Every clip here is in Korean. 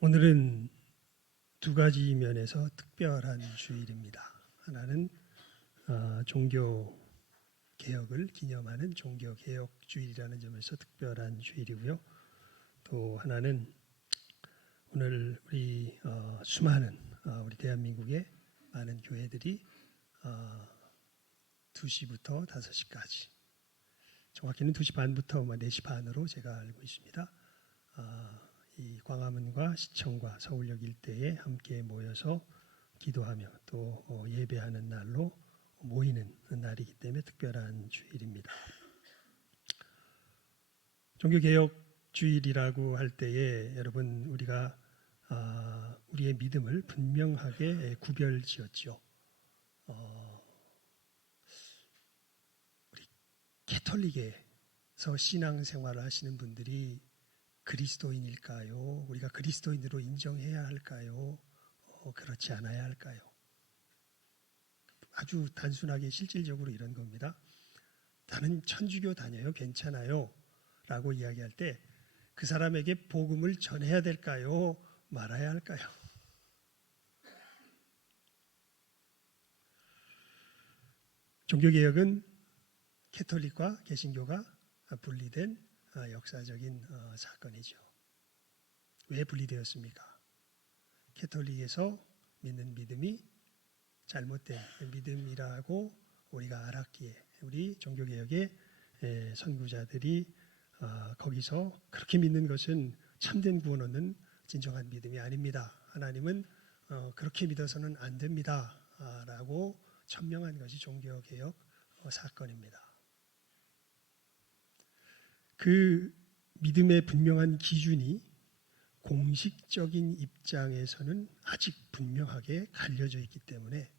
오늘은 두 가지 면에서 특별한 주일입니다. 하나는 종교 개혁을 기념하는 종교 개혁 주일이라는 점에서 특별한 주일이고요. 또 하나는 오늘 우리 수많은 우리 대한민국의 많은 교회들이 2시부터 5시까지, 정확히는 2시 반부터 4시 반으로 제가 알고 있습니다. 이 광화문과 시청과 서울역 일대에 함께 모여서 기도하며 또 예배하는 날로 모이는 날이기 때문에 특별한 주일입니다. 종교개혁 주일이라고 할 때에 여러분 우리가 우리의 믿음을 분명하게 구별지었죠. 우리 캐톨릭에서 신앙생활을 하시는 분들이 그리스도인일까요? 우리가 그리스도인으로 인정해야 할까요? 그렇지 않아야 할까요? 아주 단순하게 실질적으로 이런 겁니다. 나는 천주교 다녀요. 괜찮아요. 라고 이야기할 때 그 사람에게 복음을 전해야 될까요? 말아야 할까요? 종교개혁은 캐톨릭과 개신교가 분리된 역사적인 사건이죠. 왜 분리되었습니까? 캐톨릭에서 믿는 믿음이 잘못된 믿음이라고 우리가 알았기에 우리 종교개혁의 선구자들이 거기서 그렇게 믿는 것은 참된 구원 얻는 진정한 믿음이 아닙니다. 하나님은 그렇게 믿어서는 안 됩니다. 라고 천명한 것이 종교개혁 사건입니다. 그 믿음의 분명한 기준이 공식적인 입장에서는 아직 분명하게 갈려져 있기 때문에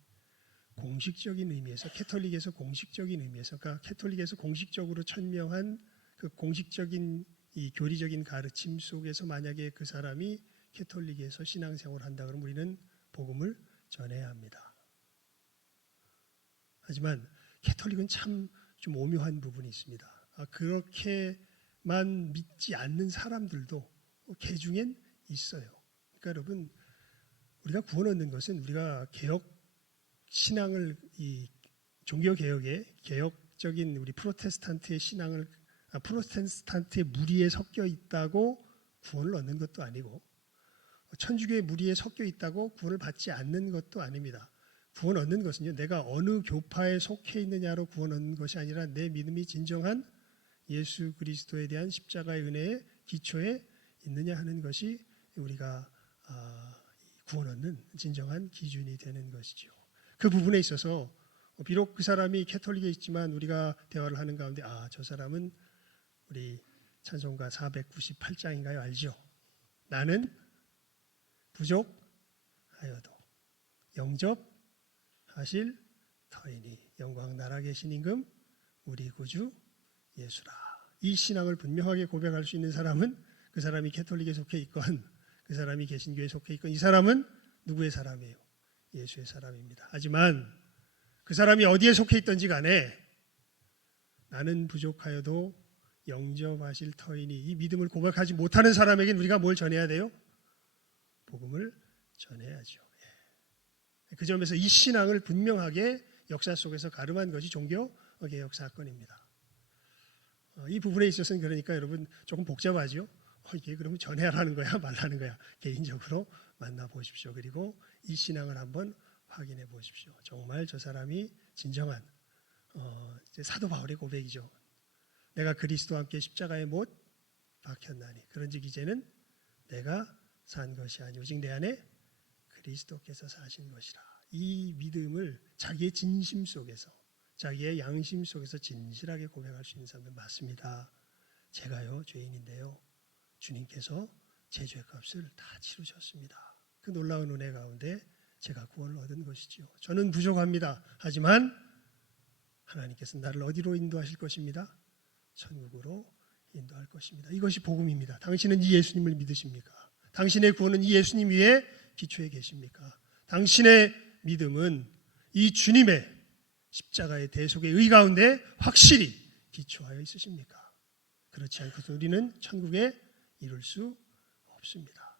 공식적인 의미에서 캐톨릭에서 공식적인 의미에서 그러니까 캐톨릭에서 공식적으로 천명한 그 공식적인 이 교리적인 가르침 속에서 만약에 그 사람이 캐톨릭에서 신앙생활을 한다 그러면 우리는 복음을 전해야 합니다. 하지만 캐톨릭은 참 좀 오묘한 부분이 있습니다. 그렇게만 믿지 않는 사람들도 개 중엔 있어요. 그러니까 여러분 우리가 구원 얻는 것은 우리가 개혁 신앙을 이 종교 개혁의 개혁적인 우리 프로테스탄트의 신앙을 프로테스탄트의 무리에 섞여 있다고 구원을 얻는 것도 아니고 천주교의 무리에 섞여 있다고 구원을 받지 않는 것도 아닙니다. 구원 얻는 것은요, 내가 어느 교파에 속해 있느냐로 구원 얻는 것이 아니라 내 믿음이 진정한 예수 그리스도에 대한 십자가의 은혜의 기초에 있느냐 하는 것이 우리가 구원 얻는 진정한 기준이 되는 것이죠. 그 부분에 있어서 비록 그 사람이 캐톨릭에 있지만 우리가 대화를 하는 가운데 저 사람은 우리 찬송가 498장인가요? 알죠? 나는 부족하여도 영접하실 터이니 영광 나라 계신 임금 우리 구주 예수라. 이 신앙을 분명하게 고백할 수 있는 사람은 그 사람이 캐톨릭에 속해 있건 그 사람이 개신교에 속해 있건 이 사람은 누구의 사람이에요? 예수의 사람입니다. 하지만 그 사람이 어디에 속해 있든지 간에 나는 부족하여도 영접하실 터이니 이 믿음을 고백하지 못하는 사람에겐 우리가 뭘 전해야 돼요? 복음을 전해야죠. 그 점에서 이 신앙을 분명하게 역사 속에서 가름한 것이 종교개혁 사건입니다. 이 부분에 있어서는 그러니까 여러분 조금 복잡하죠. 이게 그러면 전해라는 거야 말라는 거야. 개인적으로 만나보십시오. 그리고 이 신앙을 한번 확인해 보십시오. 정말 저 사람이 진정한 사도 바울의 고백이죠. 내가 그리스도와 함께 십자가에 못 박혔나니 그런즉 이제는 내가 산 것이 아니 오직 내 안에 그리스도께서 사신 것이라. 이 믿음을 자기의 진심 속에서 자기의 양심 속에서 진실하게 고백할 수 있는 사람들 맞습니다. 제가요 죄인인데요 주님께서 제 죄값을 다 치르셨습니다. 그 놀라운 은혜 가운데 제가 구원을 얻은 것이지요. 저는 부족합니다. 하지만 하나님께서 나를 어디로 인도하실 것입니다? 천국으로 인도할 것입니다. 이것이 복음입니다. 당신은 이 예수님을 믿으십니까? 당신의 구원은 이 예수님 위에 기초해 계십니까? 당신의 믿음은 이 주님의 십자가의 대속의 의 가운데 확실히 기초하여 있으십니까? 그렇지 않고서 우리는 천국에 이룰 수 없습니다.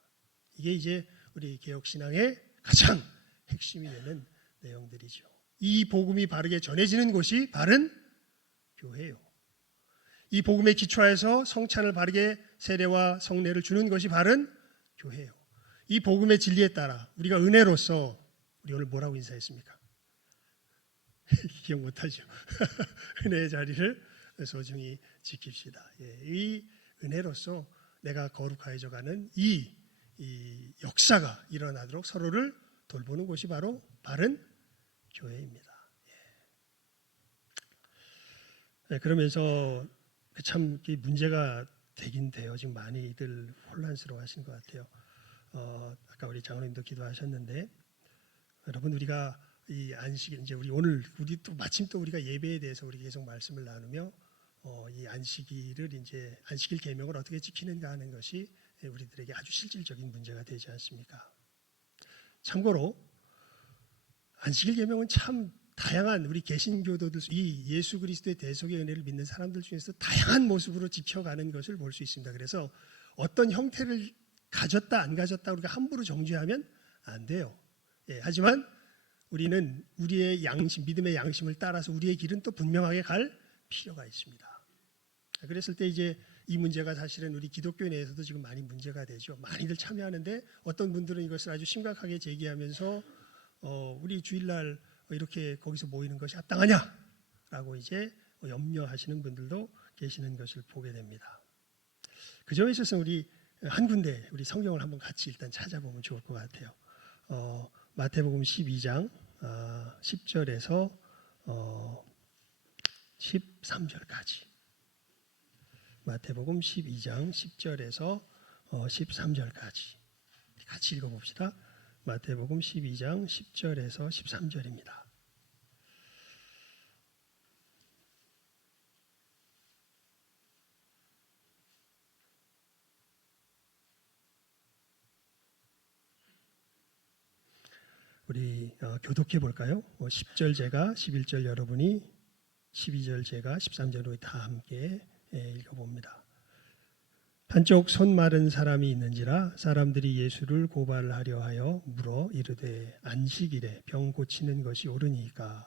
이게 이제 우리 개혁신앙의 가장 핵심이 되는 내용들이죠. 이 복음이 바르게 전해지는 곳이 바른 교회예요. 이 복음에 기초해서 성찬을 바르게 세례와 성례를 주는 것이 바른 교회예요. 이 복음의 진리에 따라 우리가 은혜로서 우리 오늘 뭐라고 인사했습니까? 기억 못하죠. 은혜의 자리를 소중히 지킵시다. 이 은혜로서 내가 거룩해져 가는 이 역사가 일어나도록 서로를 돌보는 곳이 바로 바른 교회입니다. 그러면서 참 문제가 되긴 돼요. 지금 많이들 혼란스러워하신 것 같아요. 아까 우리 장로님도 기도하셨는데, 여러분 우리가 이 안식 이제 우리 또 마침 또 우리가 예배에 대해서 우리 계속 말씀을 나누며 이 안식일을 이제 안식일 계명을 어떻게 지키는가 하는 것이 우리들에게 아주 실질적인 문제가 되지 않습니까? 참고로 안식일 계명은 참 다양한 우리 개신교도들, 이 예수 그리스도의 대속의 은혜를 믿는 사람들 중에서 다양한 모습으로 지켜가는 것을 볼 수 있습니다. 그래서 어떤 형태를 가졌다 안 가졌다 우리가 함부로 정죄하면 안 돼요. 하지만 우리는 우리의 양심, 믿음의 양심을 따라서 우리의 길은 또 분명하게 갈 필요가 있습니다. 그랬을 때 이제 이 문제가 사실은 우리 기독교 내에서도 지금 많이 문제가 되죠. 많이들 참여하는데 어떤 분들은 이것을 아주 심각하게 제기하면서 우리 주일날 이렇게 거기서 모이는 것이 합당하냐라고 이제 염려하시는 분들도 계시는 것을 보게 됩니다. 그 점에 있어서 우리 한 군데 우리 성경을 한번 같이 일단 찾아보면 좋을 것 같아요. 마태복음 12장 10절에서 13절까지. 마태복음 12장 10절에서 13절까지 같이 읽어봅시다. 마태복음 12장 10절에서 13절입니다. 우리 교독해 볼까요? 10절 제가, 11절 여러분이, 12절 제가, 13절로 다 함께 읽어봅니다. 한쪽 손 마른 사람이 있는지라 사람들이 예수를 고발하려 하여 물어 이르되 안식일에 병 고치는 것이 옳으니까.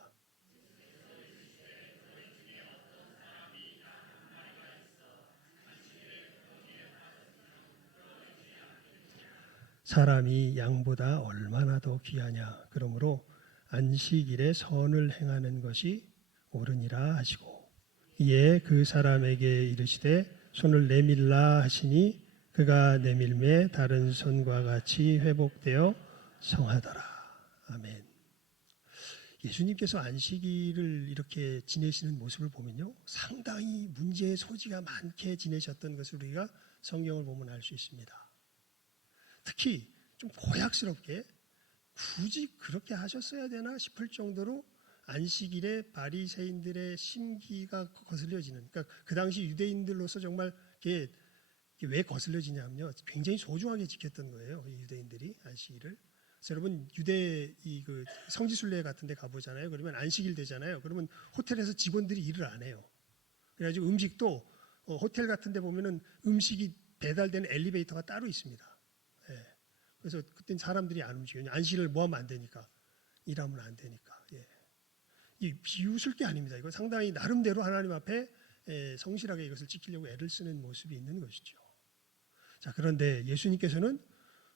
사람이 양보다 얼마나 더 귀하냐. 그러므로 안식일에 선을 행하는 것이 옳으니라 하시고, 이에 그 사람에게 이르시되 손을 내밀라 하시니 그가 내밀매 다른 손과 같이 회복되어 성하더라. 아멘. 예수님께서 안식일을 이렇게 지내시는 모습을 보면요, 상당히 문제의 소지가 많게 지내셨던 것을 우리가 성경을 보면 알 수 있습니다. 특히 좀 고약스럽게 굳이 그렇게 하셨어야 되나 싶을 정도로 안식일에 바리새인들의 심기가 거슬려지는, 그러니까 그 당시 유대인들로서 정말 이게 왜 거슬려지냐면요, 굉장히 소중하게 지켰던 거예요, 이 유대인들이 안식일을. 그래서 여러분 유대 그 성지순례 같은데 가보잖아요. 그러면 안식일 되잖아요. 그러면 호텔에서 직원들이 일을 안 해요. 그래가지고 음식도 호텔 같은데 보면은 음식이 배달되는 엘리베이터가 따로 있습니다. 그래서 그땐 사람들이 안 움직여요. 안식일을 모하면 안 되니까, 일하면 안 되니까. 이 비웃을 게 아닙니다. 이거 상당히 나름대로 하나님 앞에 성실하게 이것을 지키려고 애를 쓰는 모습이 있는 것이죠. 자, 그런데 예수님께서는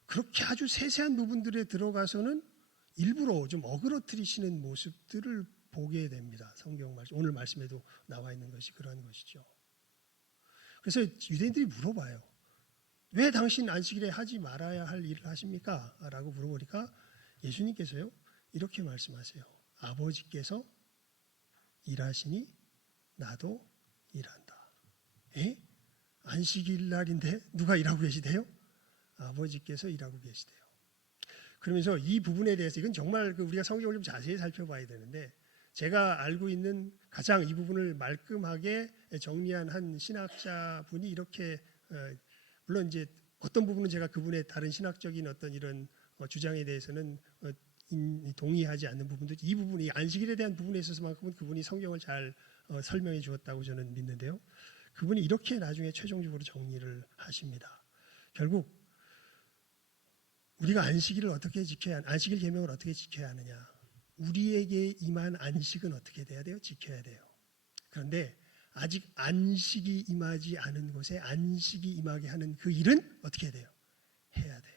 그렇게 아주 세세한 부분들에 들어가서는 일부러 좀 어그러뜨리시는 모습들을 보게 됩니다. 성경 말씀, 오늘 말씀에도 나와 있는 것이 그러한 것이죠. 그래서 유대인들이 물어봐요. 왜 당신 안식일에 하지 말아야 할 일을 하십니까? 라고 물어보니까 예수님께서요, 이렇게 말씀하세요. 아버지께서 일하시니 나도 일한다. 안식일 날인데 누가 일하고 계시대요? 아버지께서 일하고 계시대요. 그러면서 이 부분에 대해서, 이건 정말 우리가 성경을 좀 자세히 살펴봐야 되는데, 제가 알고 있는 가장 이 부분을 말끔하게 정리한 한 신학자분이 이렇게, 물론 이제 어떤 부분은 제가 그분의 다른 신학적인 어떤 이런 주장에 대해서는 동의하지 않는 부분도, 이 부분이 안식일에 대한 부분에 있어서만큼은 그분이 성경을 잘 설명해 주었다고 저는 믿는데요. 그분이 이렇게 나중에 최종적으로 정리를 하십니다. 결국 우리가 안식일 계명을 어떻게 지켜야 하느냐? 우리에게 임한 안식은 어떻게 돼야 돼요? 지켜야 돼요. 그런데 아직 안식이 임하지 않은 곳에 안식이 임하게 하는 그 일은 어떻게 해야 돼요? 해야 돼요.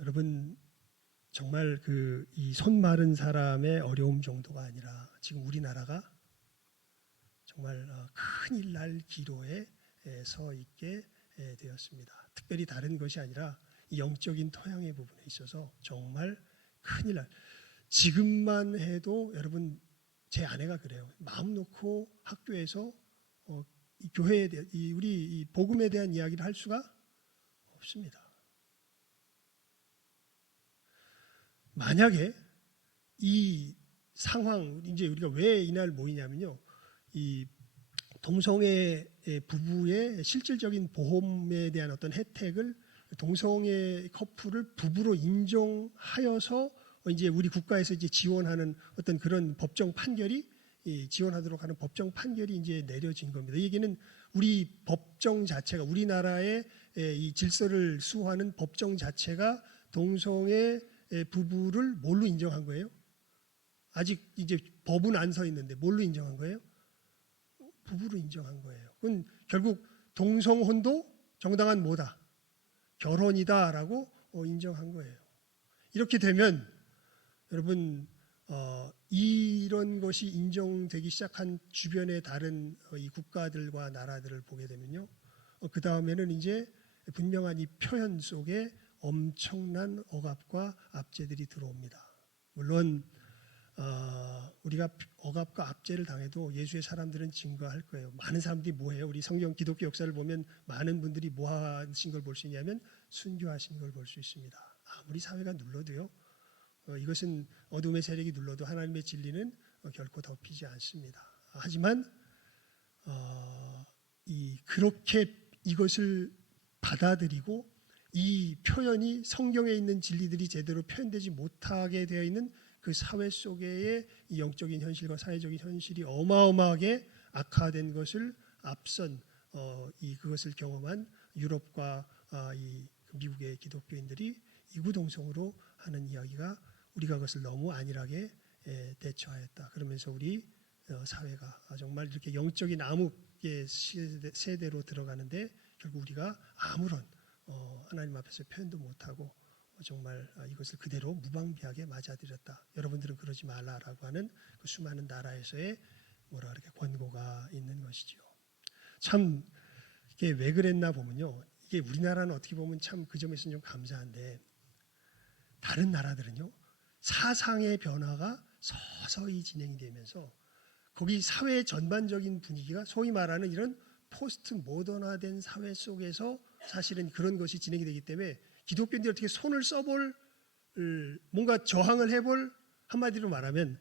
여러분 정말 이 손 마른 사람의 어려움 정도가 아니라 지금 우리나라가 정말 큰일 날 기로에 서 있게 되었습니다. 특별히 다른 것이 아니라 이 영적인 토양의 부분에 있어서 정말 큰일 날. 지금만 해도 여러분 제 아내가 그래요. 마음 놓고 학교에서 이 교회에 대한 우리 이 복음에 대한 이야기를 할 수가 없습니다. 만약에 이 상황 이제 우리가 왜 이날 모이냐면요. 이 동성애 부부의 실질적인 보험에 대한 어떤 혜택을 동성애 커플을 부부로 인정하여서 이제 우리 국가에서 이제 지원하는 어떤 그런 법정 판결이 지원하도록 하는 법정 판결이 이제 내려진 겁니다. 이 얘기는 우리 법정 자체가 우리나라의 이 질서를 수호하는 법정 자체가 동성애 부부를 뭘로 인정한 거예요? 아직 이제 법은 안 서 있는데 뭘로 인정한 거예요? 부부로 인정한 거예요. 그건 결국 동성혼도 정당한 뭐다? 결혼이다라고 인정한 거예요. 이렇게 되면 여러분 이런 것이 인정되기 시작한 주변의 다른 이 국가들과 나라들을 보게 되면요. 그 다음에는 이제 분명한 이 표현 속에 엄청난 억압과 압제들이 들어옵니다. 물론 우리가 억압과 압제를 당해도 예수의 사람들은 증거할 거예요. 많은 사람들이 뭐해요? 우리 성경 기독교 역사를 보면 많은 분들이 뭐 하신 걸 볼 수 있냐면 순교하신 걸 볼 수 있습니다. 아무리 사회가 눌러도요. 이것은 어둠의 세력이 눌러도 하나님의 진리는 결코 덮이지 않습니다. 하지만 그렇게 이것을 받아들이고 이 표현이 성경에 있는 진리들이 제대로 표현되지 못하게 되어 있는 그 사회 속의 이 영적인 현실과 사회적인 현실이 어마어마하게 악화된 것을 앞선 그것을 경험한 유럽과 이 미국의 기독교인들이 이구동성으로 하는 이야기가 우리가 그것을 너무 안일하게 대처하였다. 그러면서 우리 사회가 정말 이렇게 영적인 암흑의 세대로 들어가는데 결국 우리가 아무런 하나님 앞에서 표현도 못하고 정말 이것을 그대로 무방비하게 맞아들였다. 여러분들은 그러지 말라라고 하는 그 수많은 나라에서의 권고가 있는 것이죠. 참 이게 왜 그랬나 보면요. 이게 우리나라는 어떻게 보면 참 그 점에서는 좀 감사한데 다른 나라들은요. 사상의 변화가 서서히 진행이 되면서 거기 사회 전반적인 분위기가 소위 말하는 이런 포스트 모던화된 사회 속에서 사실은 그런 것이 진행이 되기 때문에 기독교인들이 어떻게 손을 써볼 뭔가 저항을 해볼 한마디로 말하면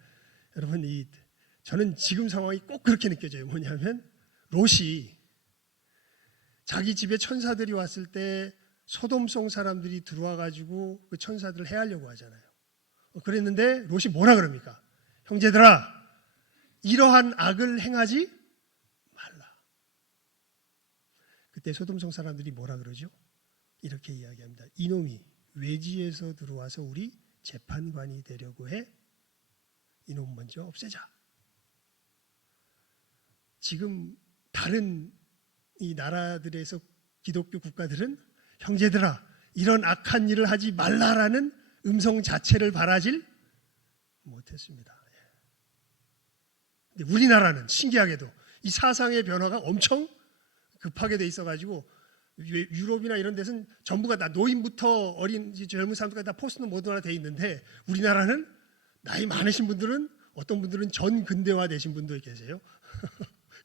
여러분 저는 지금 상황이 꼭 그렇게 느껴져요. 뭐냐면 롯이 자기 집에 천사들이 왔을 때 소돔성 사람들이 들어와 가지고 그 천사들을 해하려고 하잖아요. 그랬는데 롯이 뭐라 그럽니까? 형제들아 이러한 악을 행하지 말라. 그때 소돔성 사람들이 뭐라 그러죠? 이렇게 이야기합니다. 이놈이 외지에서 들어와서 우리 재판관이 되려고 해. 이놈 먼저 없애자. 지금 다른 이 나라들에서 기독교 국가들은 형제들아 이런 악한 일을 하지 말라라는 음성 자체를 바라질 못했습니다. 근데 우리나라는 신기하게도 이 사상의 변화가 엄청 급하게 돼 있어가지고 유럽이나 이런 데서는 전부가 다 노인부터 어린 젊은 사람들까지 다 포스트 모던화 돼 있는데 우리나라는 나이 많으신 분들은 어떤 분들은 전 근대화 되신 분도 계세요.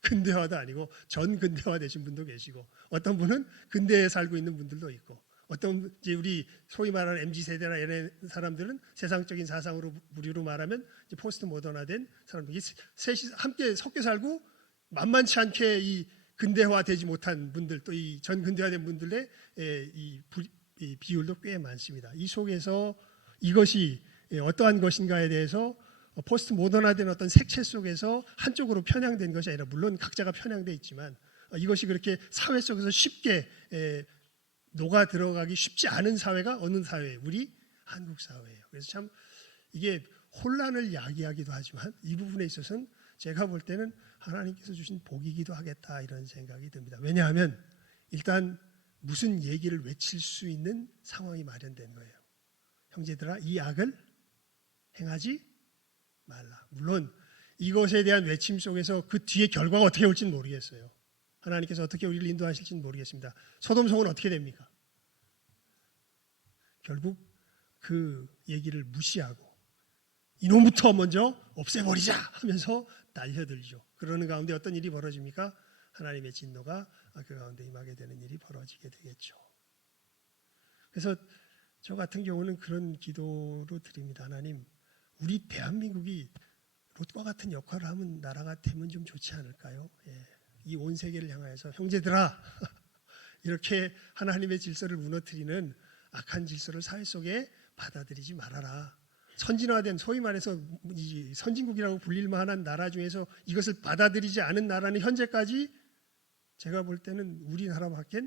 근대화도 아니고 전 근대화 되신 분도 계시고 어떤 분은 근대에 살고 있는 분들도 있고 어떤 이제 우리 소위 말하는 MZ 세대나 이런 사람들은 세상적인 사상으로 무리로 말하면 이제 포스트 모던화된 사람들이 셋이 함께 섞여 살고 만만치 않게 이 근대화되지 못한 분들 또 이 전 근대화된 분들의 이 비율도 꽤 많습니다. 이 속에서 이것이 어떠한 것인가에 대해서 포스트 모던화된 어떤 색채 속에서 한쪽으로 편향된 것이 아니라 물론 각자가 편향돼 있지만 이것이 그렇게 사회 속에서 쉽게 녹아 들어가기 쉽지 않은 사회가 어느 사회예요? 우리 한국 사회예요. 그래서 참 이게 혼란을 야기하기도 하지만 이 부분에 있어서는 제가 볼 때는 하나님께서 주신 복이기도 하겠다 이런 생각이 듭니다. 왜냐하면 일단 무슨 얘기를 외칠 수 있는 상황이 마련된 거예요. 형제들아, 이 악을 행하지 말라. 물론 이것에 대한 외침 속에서 그 뒤에 결과가 어떻게 올지는 모르겠어요. 하나님께서 어떻게 우리를 인도하실지는 모르겠습니다. 소돔 성은 어떻게 됩니까? 결국 그 얘기를 무시하고 이놈부터 먼저 없애버리자 하면서 달려들죠. 그러는 가운데 어떤 일이 벌어집니까? 하나님의 진노가 그 가운데 임하게 되는 일이 벌어지게 되겠죠. 그래서 저 같은 경우는 그런 기도로 드립니다. 하나님, 우리 대한민국이 롯과 같은 역할을 하면 나라가 되면 좀 좋지 않을까요? 예. 이 온 세계를 향하여서 형제들아 이렇게 하나님의 질서를 무너뜨리는 악한 질서를 사회 속에 받아들이지 말아라. 선진화된 소위 말해서 이 선진국이라고 불릴 만한 나라 중에서 이것을 받아들이지 않은 나라는 현재까지 제가 볼 때는 우리나라밖에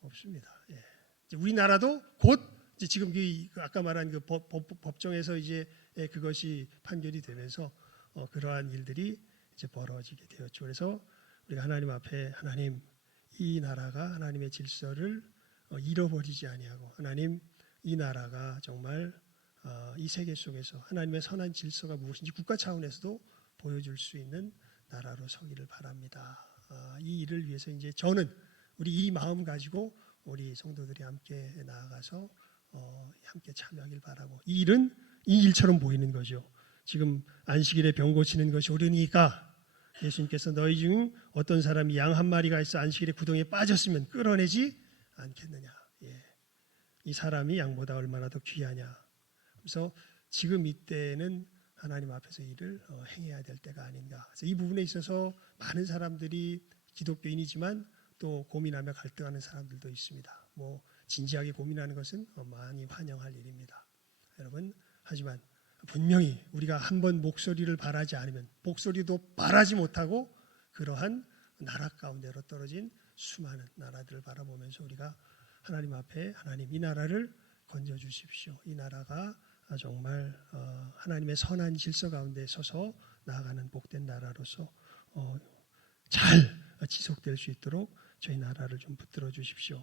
없습니다. 예. 이제 우리나라도 곧 이제 지금 아까 말한 그 법정에서 이제 그것이 판결이 되면서 그러한 일들이 이제 벌어지게 되었죠. 그래서 우리가 하나님 앞에 하나님 이 나라가 하나님의 질서를 잃어버리지 아니하고 하나님 이 나라가 정말 이 세계 속에서 하나님의 선한 질서가 무엇인지 국가 차원에서도 보여줄 수 있는 나라로 서기를 바랍니다. 이 일을 위해서 이제 저는 우리 이 마음 가지고 우리 성도들이 함께 나아가서 함께 참여하길 바라고 이 일은 이 일처럼 보이는 거죠. 지금 안식일에 병 고치는 것이 옳으니까 예수님께서 너희 중 어떤 사람이 양 한 마리가 있어 안식일에 구덩이에 빠졌으면 끌어내지 않겠느냐. 예. 이 사람이 양보다 얼마나 더 귀하냐. 그래서 지금 이때는 하나님 앞에서 일을 행해야 될 때가 아닌가. 그래서 이 부분에 있어서 많은 사람들이 기독교인이지만 또 고민하며 갈등하는 사람들도 있습니다. 뭐 진지하게 고민하는 것은 많이 환영할 일입니다. 여러분, 하지만 분명히 우리가 한번 목소리를 발하지 않으면 목소리도 발하지 못하고 그러한 나라 가운데로 떨어진 수많은 나라들을 바라보면서 우리가 하나님 앞에 하나님 이 나라를 건져 주십시오. 이 나라가 정말 하나님의 선한 질서 가운데 서서 나아가는 복된 나라로서 잘 지속될 수 있도록 저희 나라를 좀 붙들어 주십시오.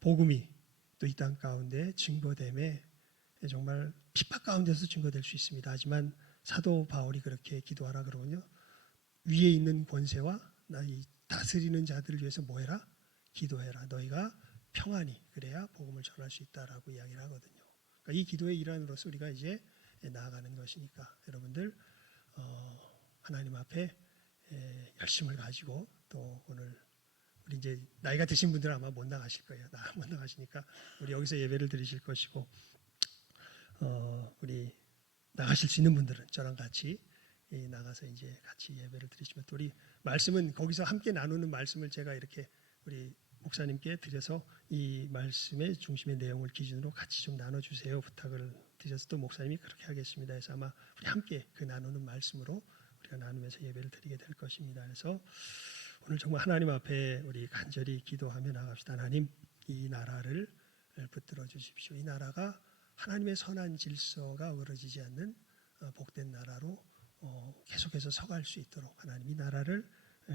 복음이 또 이 땅 가운데 증거됨에 정말 핍박 가운데서 증거될 수 있습니다. 하지만 사도 바울이 그렇게 기도하라 그러군요. 위에 있는 권세와 나의 다스리는 자들을 위해서 뭐해라? 기도해라. 너희가 평안히 그래야 복음을 전할 수 있다라고 이야기를 하거든요. 그러니까 이 기도의 일환으로서 우리가 이제 나아가는 것이니까 여러분들 하나님 앞에 열심을 가지고 또 오늘 우리 이제 나이가 드신 분들은 아마 못 나가실 거예요. 못 나가시니까 우리 여기서 예배를 드리실 것이고 우리 나가실 수 있는 분들은 저랑 같이 나가서 이제 같이 예배를 드리시면 또 우리 말씀은 거기서 함께 나누는 말씀을 제가 이렇게 우리 목사님께 드려서 이 말씀의 중심의 내용을 기준으로 같이 좀 나눠주세요 부탁을 드려서 또 목사님이 그렇게 하겠습니다. 그래서 아마 우리 함께 그 나누는 말씀으로 우리가 나누면서 예배를 드리게 될 것입니다. 그래서 오늘 정말 하나님 앞에 우리 간절히 기도하며 나갑시다. 하나님 이 나라를 붙들어 주십시오. 이 나라가 하나님의 선한 질서가 어그러지지 않는 복된 나라로 계속해서 서갈 수 있도록 하나님 이 나라를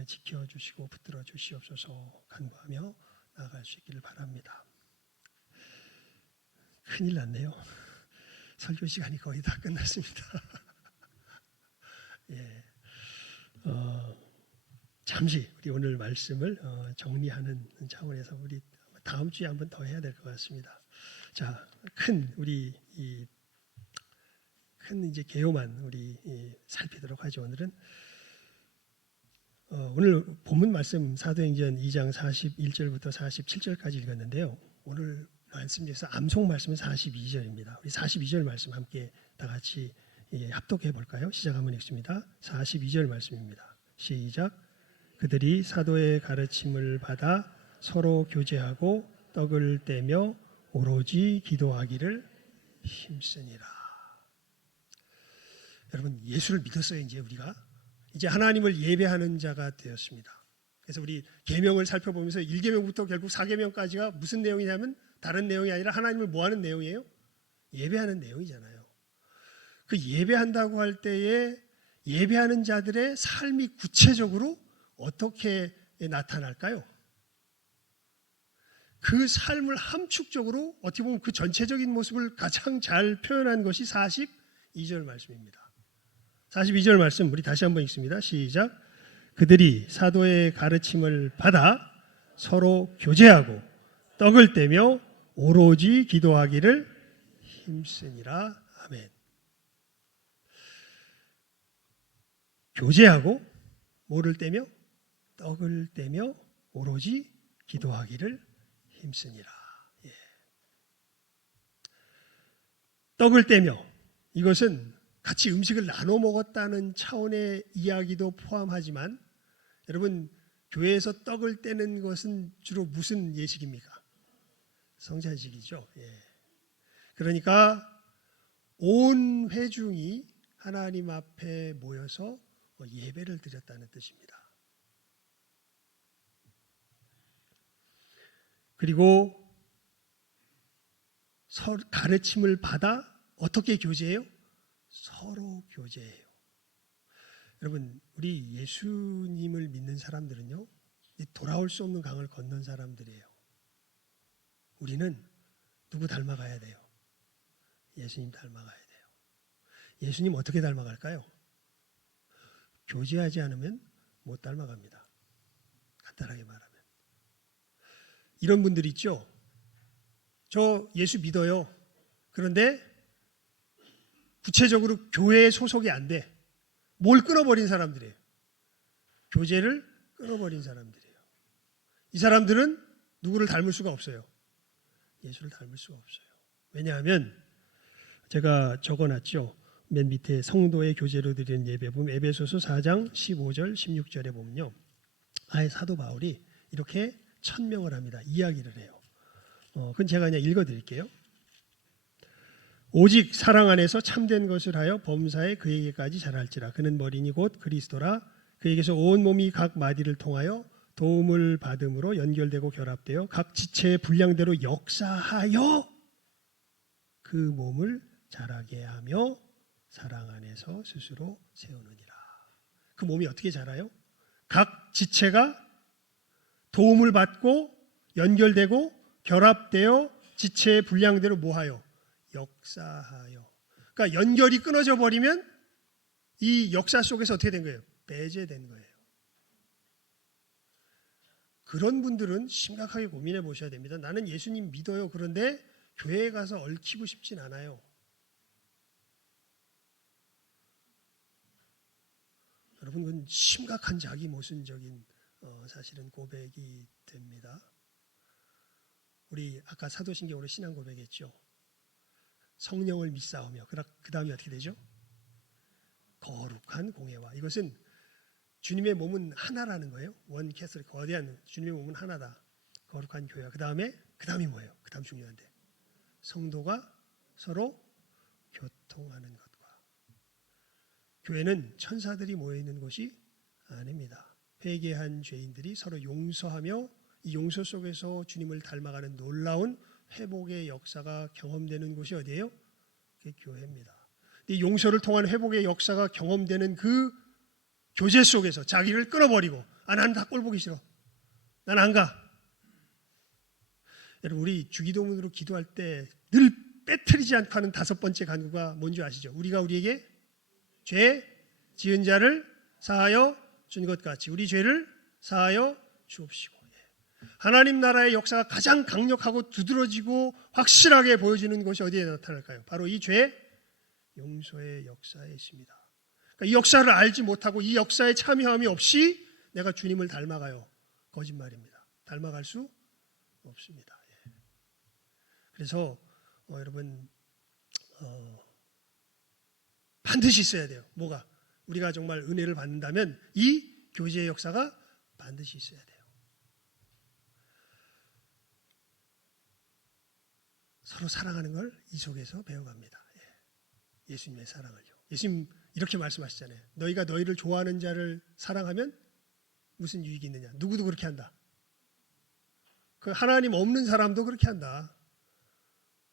지켜주시고 붙들어 주시옵소서 간구하며 나아갈 수 있기를 바랍니다. 큰일 났네요. 설교 시간이 거의 다 끝났습니다. 예, 잠시 우리 오늘 말씀을 정리하는 차원에서 우리 다음 주에 한번 더 해야 될 것 같습니다. 자, 큰 이제 개요만 우리 살피도록 하죠. 오늘 본문 말씀 사도행전 2장 41절부터 47절까지 읽었는데요. 오늘 말씀 중에서 암송 말씀은 42절입니다. 우리 42절 말씀 함께 다 같이 합독해 볼까요? 시작 한번 읽습니다. 42절 말씀입니다. 시작. 그들이 사도의 가르침을 받아 서로 교제하고 떡을 떼며 오로지 기도하기를 힘쓰니라. 여러분 예수를 믿었어요. 이제 우리가 이제 하나님을 예배하는 자가 되었습니다. 그래서 우리 계명을 살펴보면서 1계명부터 결국 4계명까지가 무슨 내용이냐면 다른 내용이 아니라 하나님을 뭐 하는 내용이에요? 예배하는 내용이잖아요. 그 예배한다고 할 때에 예배하는 자들의 삶이 구체적으로 어떻게 나타날까요? 그 삶을 함축적으로 어떻게 보면 그 전체적인 모습을 가장 잘 표현한 것이 42절 말씀입니다. 42절 말씀 우리 다시 한번 읽습니다. 시작. 그들이 사도의 가르침을 받아 서로 교제하고 떡을 떼며 오로지 기도하기를 힘쓰니라. 아멘. 교제하고 뭐를 떼며? 떡을 떼며 오로지 기도하기를 힘쓰니라. 예. 떡을 떼며 이것은 같이 음식을 나눠 먹었다는 차원의 이야기도 포함하지만 여러분 교회에서 떡을 떼는 것은 주로 무슨 예식입니까? 성찬식이죠. 예. 그러니까 온 회중이 하나님 앞에 모여서 예배를 드렸다는 뜻입니다. 그리고 가르침을 받아 어떻게 교제해요? 서로 교제해요. 여러분 우리 예수님을 믿는 사람들은요 돌아올 수 없는 강을 건넌 사람들이에요. 우리는 누구 닮아가야 돼요? 예수님 닮아가야 돼요. 예수님 어떻게 닮아갈까요? 교제하지 않으면 못 닮아갑니다. 간단하게 말하면 이런 분들 있죠. 저 예수 믿어요. 그런데 구체적으로 교회에 소속이 안 돼. 뭘 끊어버린 사람들이에요. 교제를 끊어버린 사람들이에요. 이 사람들은 누구를 닮을 수가 없어요. 예수를 닮을 수가 없어요. 왜냐하면 제가 적어놨죠. 맨 밑에 성도의 교제로 드리는 예배 보면 에베소서 4장 15절 16절에 보면요. 아예 사도 바울이 이렇게 천명을 합니다. 이야기를 해요. 그건 제가 그냥 읽어드릴게요. 오직 사랑 안에서 참된 것을 하여 범사에 그에게까지 자랄지라. 그는 머리니 곧 그리스도라. 그에게서 온 몸이 각 마디를 통하여 도움을 받음으로 연결되고 결합되어 각 지체의 분량대로 역사하여 그 몸을 자라게 하며 사랑 안에서 스스로 세우느니라. 그 몸이 어떻게 자라요? 각 지체가 도움을 받고 연결되고 결합되어 지체의 분량대로 뭐하여? 역사하여. 그러니까 연결이 끊어져 버리면 이 역사 속에서 어떻게 된 거예요? 배제된 거예요. 그런 분들은 심각하게 고민해 보셔야 됩니다. 나는 예수님 믿어요. 그런데 교회에 가서 얽히고 싶진 않아요. 여러분 그건 심각한 자기 모순적인 사실은 고백이 됩니다. 우리 아까 사도신경으로 신앙 고백했죠. 성령을 믿사오며 그 다음에 어떻게 되죠? 거룩한 공예와. 이것은 주님의 몸은 하나라는 거예요. 원 캐슬 거대한 주님의 몸은 하나다. 거룩한 교회와. 그 다음이 뭐예요? 그 다음 중요한데 성도가 서로 교통하는 것과. 교회는 천사들이 모여있는 곳이 아닙니다. 회개한 죄인들이 서로 용서하며 이 용서 속에서 주님을 닮아가는 놀라운 회복의 역사가 경험되는 곳이 어디예요? 그게 교회입니다. 이 용서를 통한 회복의 역사가 경험되는 그 교제 속에서 자기를 끊어버리고 나는 다 꼴 보기 싫어. 난 안 가. 여러분 우리 주기도문으로 기도할 때 늘 빼뜨리지 않고 하는 5번째 간구가 뭔지 아시죠? 우리가 우리에게 죄 지은 자를 사하여 준 것 같이 우리 죄를 사하여 주옵시고. 하나님 나라의 역사가 가장 강력하고 두드러지고 확실하게 보여지는 것이 어디에 나타날까요? 바로 이 죄 용서의 역사에 있습니다. 그러니까 이 역사를 알지 못하고 이 역사에 참여함이 없이 내가 주님을 닮아가요. 거짓말입니다. 닮아갈 수 없습니다. 그래서 여러분 반드시 있어야 돼요. 뭐가? 우리가 정말 은혜를 받는다면 이 교제의 역사가 반드시 있어야 돼요. 서로 사랑하는 걸 이 속에서 배워갑니다. 예수님의 사랑을요. 예수님 이렇게 말씀하시잖아요. 너희가 너희를 좋아하는 자를 사랑하면 무슨 유익이 있느냐? 누구도 그렇게 한다. 그 하나님 없는 사람도 그렇게 한다.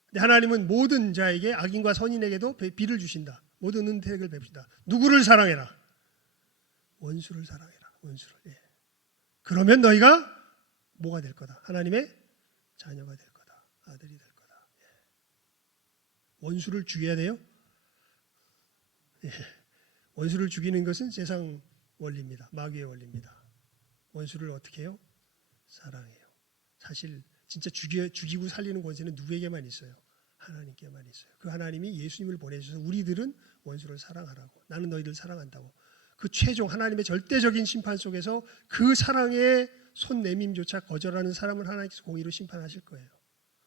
근데 하나님은 모든 자에게 악인과 선인에게도 비를 주신다. 모든 은택을 베푸신다. 누구를 사랑해라? 원수를 사랑해라. 원수를. 예. 그러면 너희가 뭐가 될 거다? 하나님의 자녀가 될 거다. 아들이 될 거다. 예. 원수를 죽여야 돼요? 예. 원수를 죽이는 것은 세상 원리입니다. 마귀의 원리입니다. 원수를 어떻게 해요? 사랑해요. 사실 진짜 죽이고 살리는 권세는 누구에게만 있어요? 하나님께만 있어요. 그 하나님이 예수님을 보내주셔서 우리들은 원수를 사랑하라고, 나는 너희들 사랑한다고. 그 최종 하나님의 절대적인 심판 속에서 그 사랑의 손 내밈조차 거절하는 사람을 하나님께서 공의로 심판하실 거예요.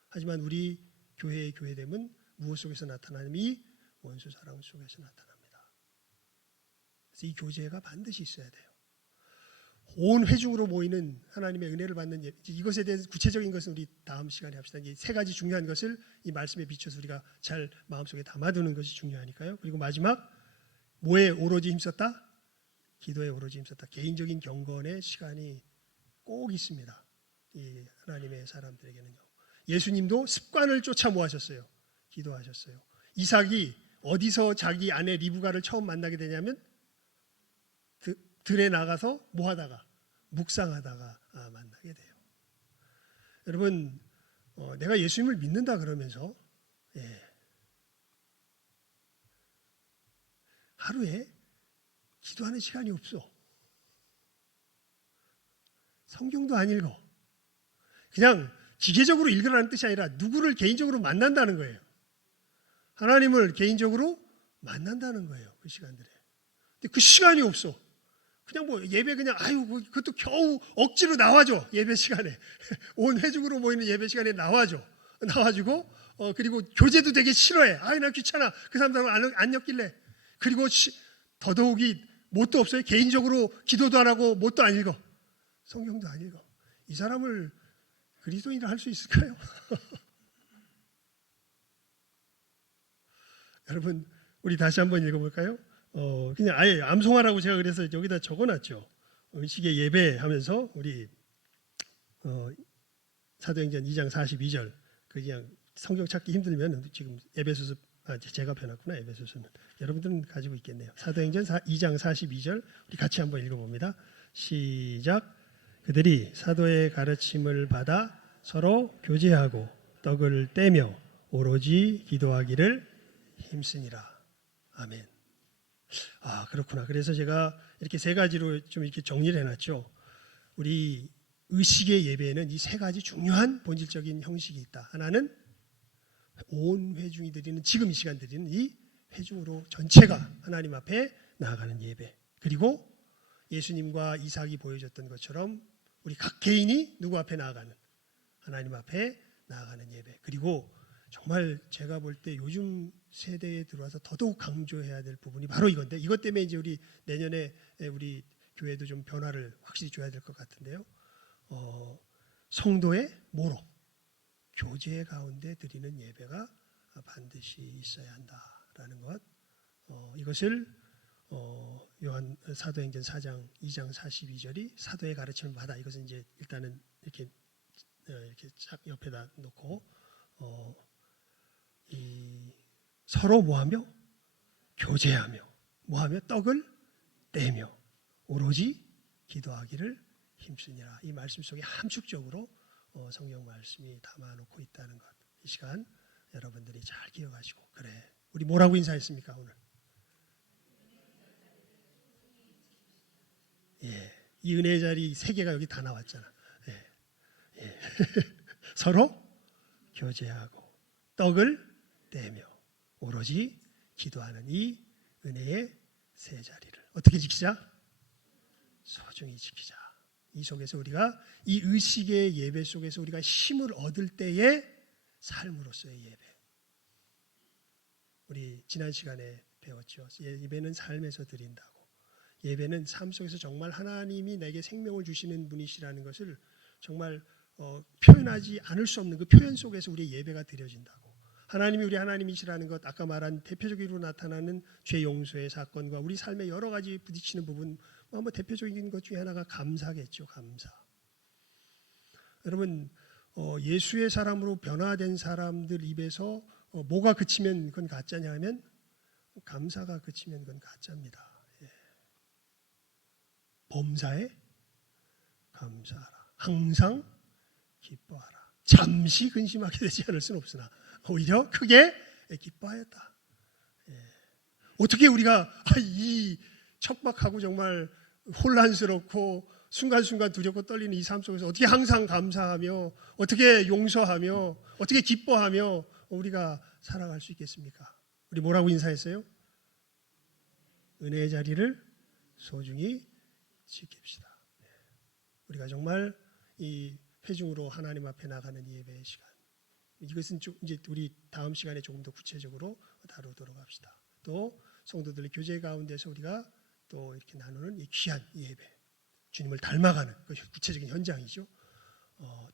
하지만 우리 교회의 교회됨은 무엇 속에서 나타나니? 원수 사랑 속에서 나타납니다. 그래서 이 교제가 반드시 있어야 돼요. 온 회중으로 모이는 하나님의 은혜를 받는 이것에 대해서 구체적인 것은 우리 다음 시간에 합시다. 이 세 가지 중요한 것을 이 말씀에 비춰서 우리가 잘 마음속에 담아두는 것이 중요하니까요. 그리고 마지막, 뭐에 오로지 힘썼다? 기도에 오로지 힘썼다. 개인적인 경건의 시간이 꼭 있습니다. 이 하나님의 사람들에게는요. 예수님도 습관을 쫓아 뭐 하셨어요? 기도하셨어요. 이삭이 어디서 자기 아내 리브가를 처음 만나게 되냐면 들에 나가서 뭐 하다가? 묵상하다가 만나게 돼요. 여러분, 내가 예수님을 믿는다 그러면서 하루에 기도하는 시간이 없어. 성경도 안 읽어. 그냥 기계적으로 읽으라는 뜻이 아니라 누구를 개인적으로 만난다는 거예요. 하나님을 개인적으로 만난다는 거예요. 그 시간들에. 근데 그 시간이 없어. 그냥 뭐 예배 그냥 그것도 겨우 억지로 나와줘. 예배 시간에. 온 회중으로 모이는 예배 시간에 나와줘. 나와주고 그리고 교제도 되게 싫어해. 나 귀찮아. 그 사람들은 안 엮길래. 그리고 더더욱이 뭣도 없어요. 개인적으로 기도도 안 하고 뭣도 안 읽어. 성경도 안 읽어. 이 사람을 그리스도인이라 할 수 있을까요? 여러분, 우리 다시 한번 읽어볼까요? 그냥 아예 암송하라고 제가 그래서 여기다 적어놨죠. 의식의 예배하면서 우리 사도행전 2장 42절 그냥 성경 찾기 힘들면 지금 에베소서 제가 펴놨구나. 에베소서는 여러분들은 가지고 있겠네요. 사도행전 2장 42절 우리 같이 한번 읽어봅니다. 시작. 그들이 사도의 가르침을 받아 서로 교제하고 떡을 떼며 오로지 기도하기를 힘쓰니라. 아멘. 그렇구나. 그래서 제가 이렇게 세 가지로 좀 이렇게 정리를 해놨죠. 우리 의식의 예배에는 이 세 가지 중요한 본질적인 형식이 있다. 하나는 온 회중이 드리는, 지금 이 시간 드리는 이 회중으로 전체가 하나님 앞에 나아가는 예배. 그리고 예수님과 이삭이 보여줬던 것처럼 우리 각 개인이 누구 앞에 나아가는, 하나님 앞에 나아가는 예배. 그리고 정말 제가 볼 때 요즘 세대에 들어와서 더더욱 강조해야 될 부분이 바로 이건데, 이것 때문에 이제 우리 내년에 우리 교회도 좀 변화를 확실히 줘야 될 것 같은데요. 성도의 뭐로? 교제 가운데 드리는 예배가 반드시 있어야 한다라는 것. 이것을 요한 사도행전 4장 2장 42절이 사도의 가르침을 받아. 이것은 이제 일단은 이렇게 쫙 옆에다 놓고 서로 뭐하며? 교제하며 뭐하며? 떡을 떼며 오로지 기도하기를 힘쓰니라. 이 말씀 속에 함축적으로 성경 말씀이 담아놓고 있다는 것. 이 시간 여러분들이 잘 기억하시고, 그래, 우리 뭐라고 인사했습니까 오늘? 이 은혜의 자리 세 개가 여기 다 나왔잖아. 서로 교제하고 떡을 떼며 오로지 기도하는 이 은혜의 세 자리를 어떻게 지키자? 소중히 지키자. 이 속에서 우리가 이 의식의 예배 속에서 우리가 힘을 얻을 때의 삶으로서의 예배. 우리 지난 시간에 배웠죠. 예배는 삶에서 드린다고. 예배는 삶 속에서 정말 하나님이 내게 생명을 주시는 분이시라는 것을 정말 표현하지 않을 수 없는 그 표현 속에서 우리의 예배가 드려진다고. 하나님이 우리 하나님이시라는 것, 아까 말한 대표적으로 나타나는 죄 용서의 사건과 우리 삶의 여러 가지 부딪히는 부분, 뭐 대표적인 것 중에 하나가 감사겠죠. 감사. 여러분 예수의 사람으로 변화된 사람들 입에서 뭐가 그치면 그건 가짜냐 하면 감사가 그치면 그건 가짜입니다. 예. 범사에 감사하라. 항상 기뻐하라. 잠시 근심하게 되지 않을 수는 없으나 오히려 크게 기뻐하였다. 예. 어떻게 우리가 이 척박하고 정말 혼란스럽고 순간순간 두렵고 떨리는 이 삶 속에서 어떻게 항상 감사하며 어떻게 용서하며 어떻게 기뻐하며 우리가 살아갈 수 있겠습니까? 우리 뭐라고 인사했어요? 은혜의 자리를 소중히 지킵시다. 우리가 정말 이 회중으로 하나님 앞에 나가는 이 예배의 시간, 이것은 이제 우리 다음 시간에 조금 더 구체적으로 다루도록 합시다. 또 성도들의 교제 가운데서 우리가 또 이렇게 나누는 이 귀한 예배, 주님을 닮아가는 그 구체적인 현장이죠.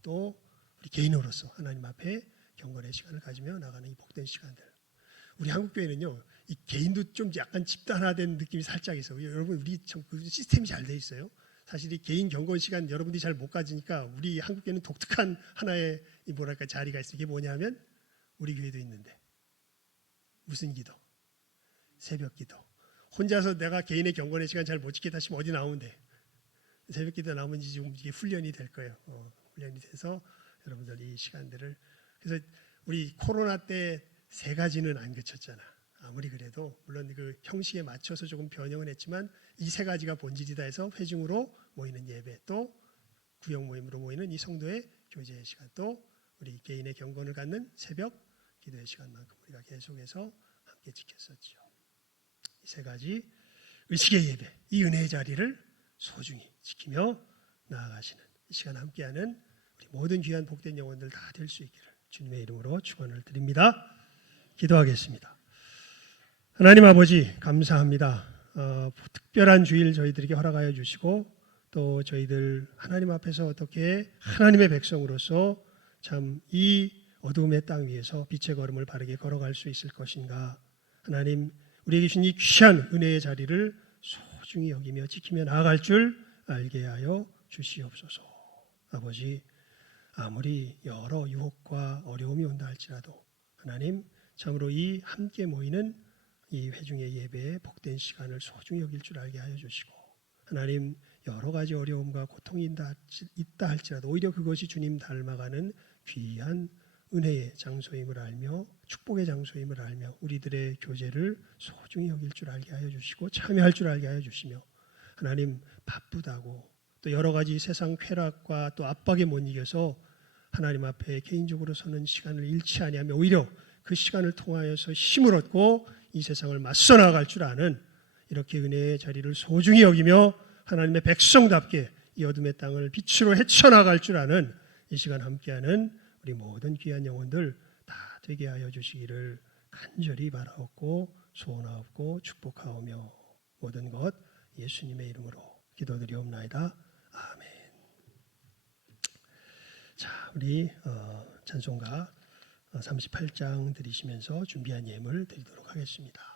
또 우리 개인으로서 하나님 앞에 경건의 시간을 가지며 나가는 이 복된 시간들. 우리 한국교회는요, 이 개인도 좀 약간 집단화된 느낌이 살짝 있어요. 여러분, 우리 참 그 시스템이 잘 돼 있어요. 사실 이 개인 경건 시간 여러분들이 잘 못 가지니까 우리 한국교회는 독특한 하나의 이 뭐랄까 자리가 있어요. 이게 뭐냐면 우리 교회도 있는데 무슨 기도? 새벽 기도. 혼자서 내가 개인의 경건의 시간 잘 못 지키다 싶으면 어디 나오면 돼. 새벽 기도 나오면 이제 이게 훈련이 될 거예요. 훈련이 돼서 여러분들 이 시간들을, 그래서 우리 코로나 때 3가지는 안 그쳤잖아. 아무리 그래도 물론 그 형식에 맞춰서 조금 변형은 했지만 이 3가지가 본질이다 해서 회중으로 모이는 예배, 또 구역 모임으로 모이는 이 성도의 교제의 시간, 또 우리 개인의 경건을 갖는 새벽 기도의 시간만큼 우리가 계속해서 함께 지켰었죠. 이 3가지 의식의 예배, 이 은혜의 자리를 소중히 지키며 나아가시는 이 시간 함께하는 우리 모든 귀한 복된 영혼들 다 될 수 있기를 주님의 이름으로 축원을 드립니다. 기도하겠습니다. 하나님 아버지 감사합니다. 특별한 주일 저희들에게 허락하여 주시고 또 저희들 하나님 앞에서 어떻게 하나님의 백성으로서 참 이 어두움의 땅 위에서 빛의 걸음을 바르게 걸어갈 수 있을 것인가. 하나님 우리에게 주신 이 귀한 은혜의 자리를 소중히 여기며 지키며 나아갈 줄 알게 하여 주시옵소서. 아버지, 아무리 여러 유혹과 어려움이 온다 할지라도 하나님 참으로 이 함께 모이는 이 회중의 예배의 복된 시간을 소중히 여길 줄 알게 하여 주시고, 하나님 여러 가지 어려움과 고통이 있다 할지라도 오히려 그것이 주님 닮아가는 귀한 은혜의 장소임을 알며 축복의 장소임을 알며 우리들의 교제를 소중히 여길 줄 알게 하여 주시고 참여할 줄 알게 하여 주시며, 하나님 바쁘다고 또 여러 가지 세상 쾌락과 또 압박에 못 이겨서 하나님 앞에 개인적으로 서는 시간을 잃지 아니하며 오히려 그 시간을 통하여서 힘을 얻고 이 세상을 맞서 나갈 줄 아는 이렇게 은혜의 자리를 소중히 여기며 하나님의 백성답게 이 어둠의 땅을 빛으로 헤쳐나갈 줄 아는 이 시간 함께하는 우리 모든 귀한 영혼들 다 되게 하여 주시기를 간절히 바라옵고 소원하옵고 축복하오며 모든 것 예수님의 이름으로 기도드리옵나이다. 아멘. 자, 우리 찬송가 38장 드리시면서 준비한 예물 드리도록 하겠습니다.